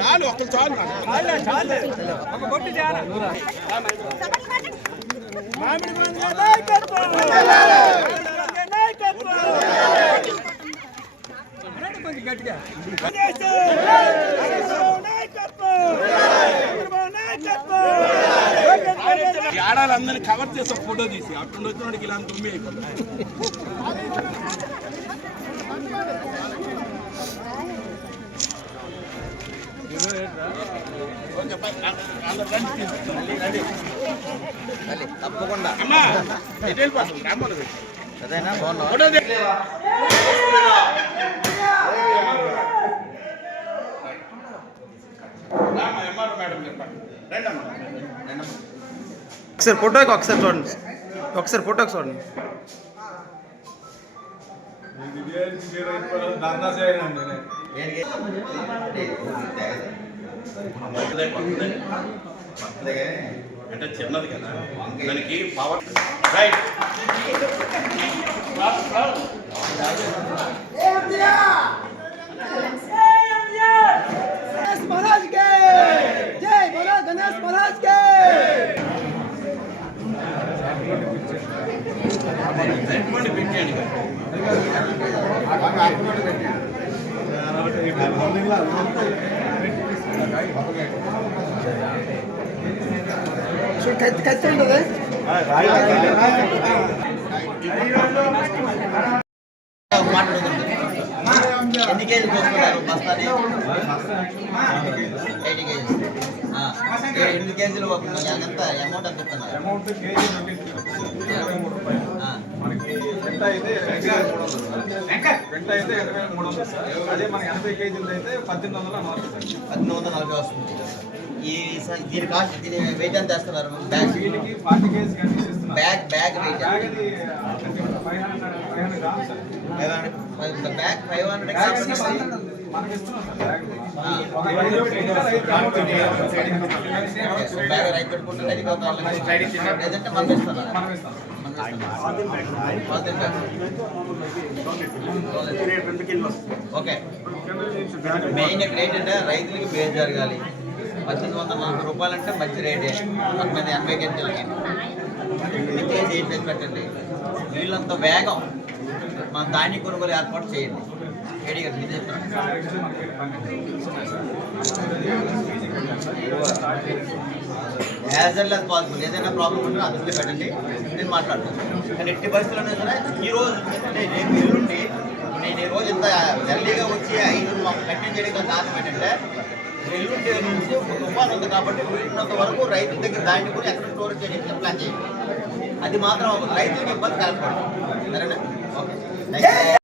చాలు ఒక్కరు చాలు ఒక బొట్టు చాలా మామిడి మంది నాయకత్వం కొంచెం గట్టిగా ఆడాలందరినీ కవర్ చేసే ఫోటో తీసి అక్కడ వచ్చినోడికి ఇలా తుమ్మి అయిపోతుంది. తప్పకుండా అమ్మా అదేనా ఒకసారి ఫోటోకి ఒకసారి చూడండి, ఒకసారి ఫోటోకి చూడండి. అంటే చిన్నది కదా దానికి పవర్ రైట్ महाराज के जय बोलो गणेश महाराज के कैसे ఎన్ని కేజీలు పోసుకున్నారు బస్తాని 80 కేజీలు 8 కేజీలు ఎంత అమౌంట్ ఎంత ఇస్తున్నారు? అమౌంట్ కేజీ 23 రూపాయలు మనకి పెంట అయితే 2300 సార్. అదే మన 80 కేజీలు అయితే 1840 సార్. 1840 వస్తుంది. దీని కాస్ట్ దీని వెయిట్ ఎంత వేస్తున్నారు? బ్యాగ్ వీటికి 40 కేజీ కనిపిస్తున్నారు. బ్యాగ్ వెయిట్ బ్యాగ్ ఇది 500 గ్రామ్స్ సార్. బ్యాగ్ 500 గ్రామ్స్ మనకి ఇస్తున్నాం సార్. బ్యాగ్ రైతు పెట్టుకుంటే లేదంటే మనం ఇస్తున్నాం. ఓకే మెయిన్ ఇక్కడ ఏంటంటే రైతులకి మేలు జరగాలి. 1840 రూపాయలు అంటే మంచి రేటే. 80 కేజీలకి కేజీ ఏం చేసి పెట్టండి. వీళ్ళంత వేగం మన ధాన్య కొనుగోలు ఏర్పాటు చేయండి. ఏడిగా యాజ్ వెల్ యాజ్ పాసిబుల్ ఏదైనా ప్రాబ్లం ఉంటే అదుపులో పెట్టండి, నేను మాట్లాడతాను. కానీ ఎట్టి పరిస్థితుల్లో సరే ఈరోజు అంటే రేపు ఎల్లుండి నేను ఈరోజు ఇంత ఎర్లీగా వచ్చి 5 కంటిన్యూ చేయడం కారణం ఏంటంటే ఎల్లుండి నుంచి ఒక తుఫాను ఉంది కాబట్టి వీటినంత వరకు రైతుల దగ్గర ధాన్యం కూడా ఎక్కడ స్టోర్ చేయడానికి ప్లాన్ చేయండి. అది మాత్రం రైతులకు ఇబ్బంది కలగకూడదు. సరేనా? ఓకే.